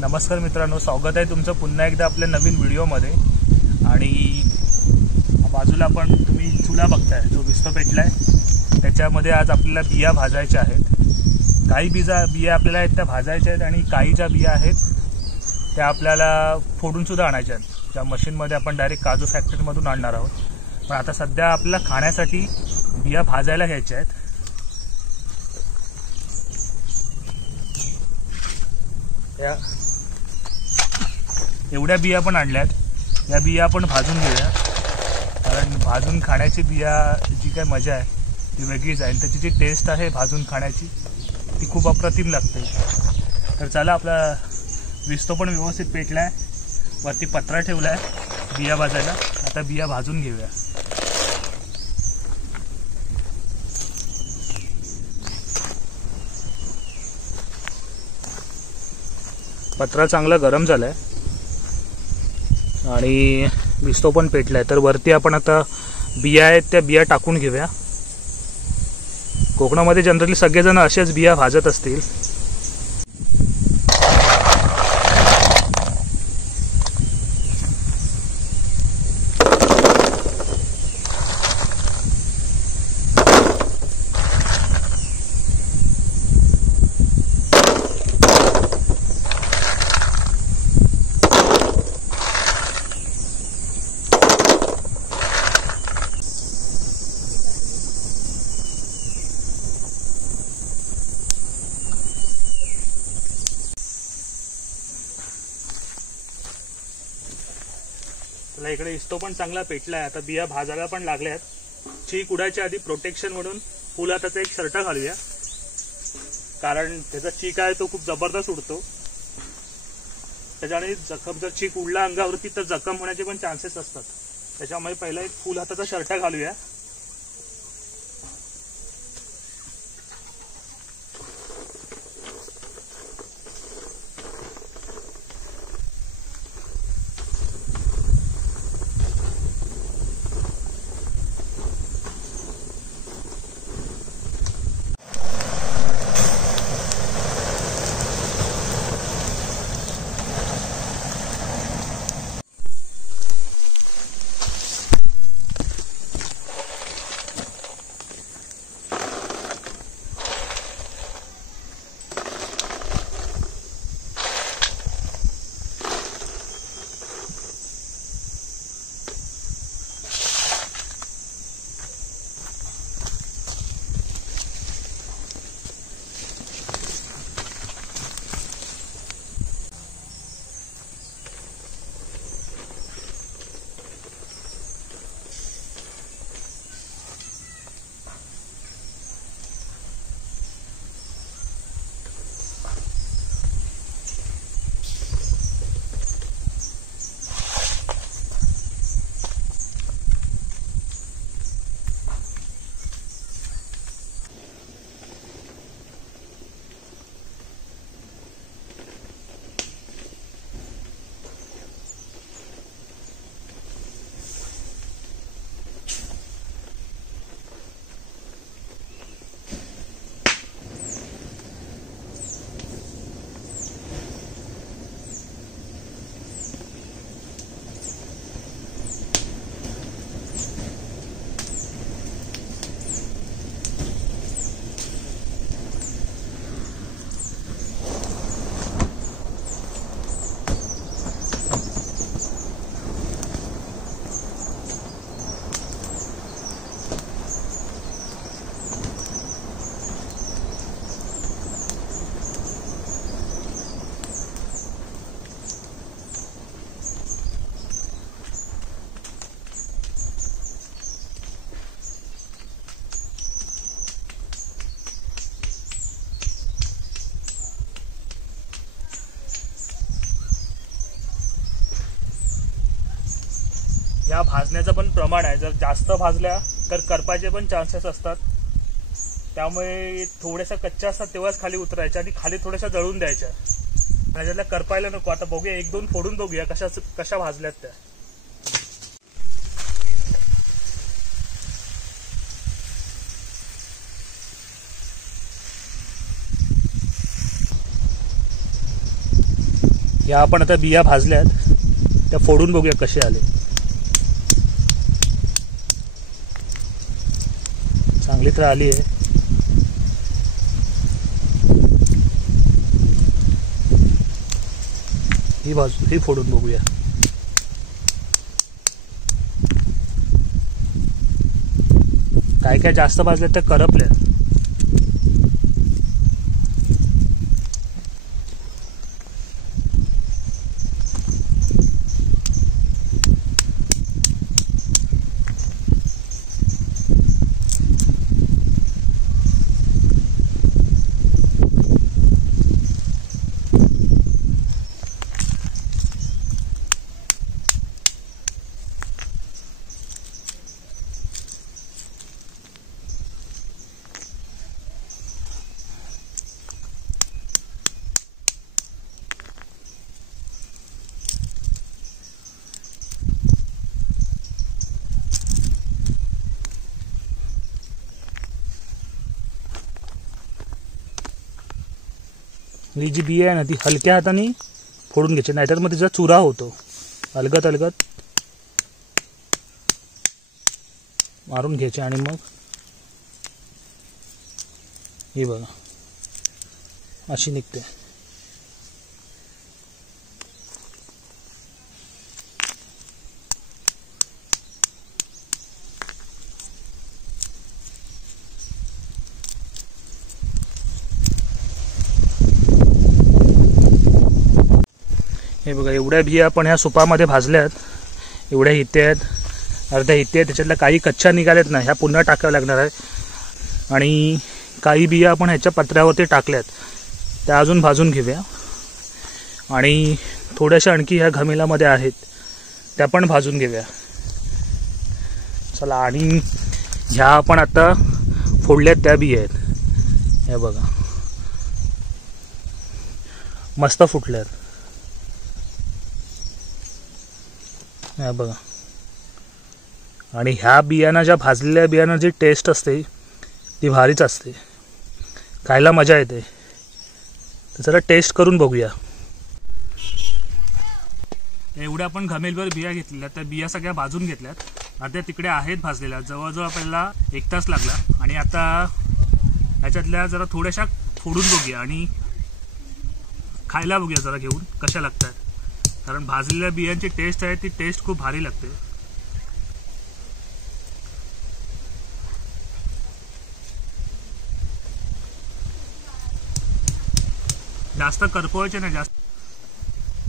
नमस्कार मित्रांनो, स्वागत आहे तुमचं पुन्हा एकदा आपल्या नवीन व्हिडिओमध्ये। आणि बाजूला आपण तुम्ही चुला बघताय जो विस्तो पेटलाय, त्याच्यामध्ये आज आपल्याला बिया भाजायच्या आहेत। काही बिया आपल्याला आहेत त्या भाजायच्या आहेत आणि काही ज्या बिया आहेत त्या आपल्याला फोडून सुद्धा आणायच्या आहेत। त्या मशीनमध्ये आपण डायरेक्ट काजू फॅक्टरीमधून आणणार आहोत। पण आता सध्या आपल्याला खाण्यासाठी बिया भाजायला घ्यायच्या आहेत। एवढ्या बिया पण आणल्यात, या बिया आपण भाजून घेऊया, कारण भाजून खाण्याची बिया जी काय मजा आहे ती वेगळीच आहे आणि त्याची जी टेस्ट आहे भाजून खाण्याची ती खूप अप्रतिम लागते। तर चला, आपला विस्तो पण व्यवस्थित पेटलाय, वरती पत्रा ठेवलाय बिया भाजायला। आता बिया भाजून घेऊया। पत्रा चांगला गरम झालाय आणि विस्तो पण पेटलाय। तर वरती आपण आता बिया आहेत त्या बिया टाकून घेऊया। कोकणामध्ये जनरली सगळेजण असेच बिया भाजत असतील। इकडे इस्तो पण चांगला पेटलाय। आता बिया भाजायला पण लागल्यात। चीक उडायच्या आधी प्रोटेक्शन म्हणून फुल हाताचा एक शर्ट घालूया, कारण त्याचा चीक आहे तो खूप जबरदस्त उडतो। त्याच्याने जखम, जर चीक उडला अंगावरती तर जखम होण्याचे पण चान्सेस असतात। त्याच्यामुळे पहिला एक फुल हाताचा शर्ट घालूया। या भाजण्याचं पण प्रमाण आहे, जर जास्त भाजल्या तर करपायचे पण चान्सेस असतात। त्यामुळे थोड्याशा कच्च्या असतात तेव्हाच खाली उतरायच्या आणि खाली थोड्याशा जळून द्यायच्या। त्याच्यातल्या करपायला नको। आता बघूया, एक दोन फोडून बघूया कशा भाजल्यात त्या। या आपण आता बिया भाजल्यात, त्या फोडून बघूया कसे आले. चांगली तर आली आहे. ही बाजू ही फोडून बघूया. काय काय जास्त भाजल्या त्या करपल्या. ही जी बिया आहे ना ती हलक्या हाताने फोडून घ्यायची, नाहीतर मग तिचा चुरा होतो. अलगत अलगत मारून घ्यायचे आणि मग ही बघा अशी निघते. हे बघा एवढ्या बिया आपण ह्या सुपामध्ये भाजल्यात. एवढ्या हिते आहेत, अर्ध्या हिते आहेत. त्याच्यातल्या काही कच्च्या निघाल्यात ना, ह्या पुन्हा टाकाव्या लागणार आहे. आणि काही बिया आपण ह्याच्या पत्र्यावरती टाकल्यात, त्या अजून भाजून घेऊया. आणि थोड्याशा आणखी ह्या घमेलामध्ये आहेत, त्या पण भाजून घेऊया. चला. आणि ह्या आपण आता फोडल्यात त्या बिया आहेत. हे बघा मस्त फुटल्यात. हे बघा. आणि ह्या बियाणं, ज्या भाजलेल्या बियाणं जी टेस्ट असते ती भारीच असते, खायला मजा येते. तर जरा टेस्ट करून बघूया. एवढ्या आपण घमेलभर बिया घेतलेल्या, त्या बिया सगळ्या भाजून घेतल्यात. आता तिकडे आहेत भाजलेल्या, जवळजवळ आपल्याला 1 तास लागला. आणि आता ह्याच्यातल्या जरा थोड्याशा फोडून बघूया आणि खायला बघूया जरा घेऊन कशा लागतात. कारण भाजलेल्या बियांची टेस्ट आहे ती टेस्ट खूप भारी लागते. जास्त करपवायचे नाही,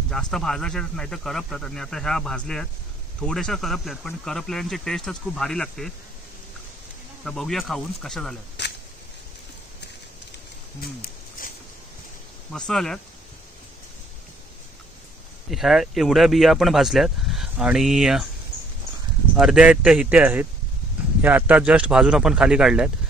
जास्त भाजायचे नाही तर करपतात. आणि आता ह्या भाजल्या आहेत, थोड्याशा करपल्यात, पण करपल्यांची टेस्टच खूप भारी लागते. तर बघूया खाऊन कशा झाल्यात. मस्त झाल्यात. ह्या एवढ्या बिया आपण भाजल्यात आणि अर्ध्या आहेत त्या हिते आहेत. ह्या आता जस्ट भाजून आपण खाली काढल्यात.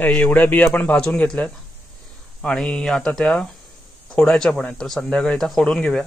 एवढ्या बिया आपण भाजून घेतल्यात आणि आता त्या फोडायच्या पण आहेत. तर संध्याकाळी त्या फोडून घेऊया.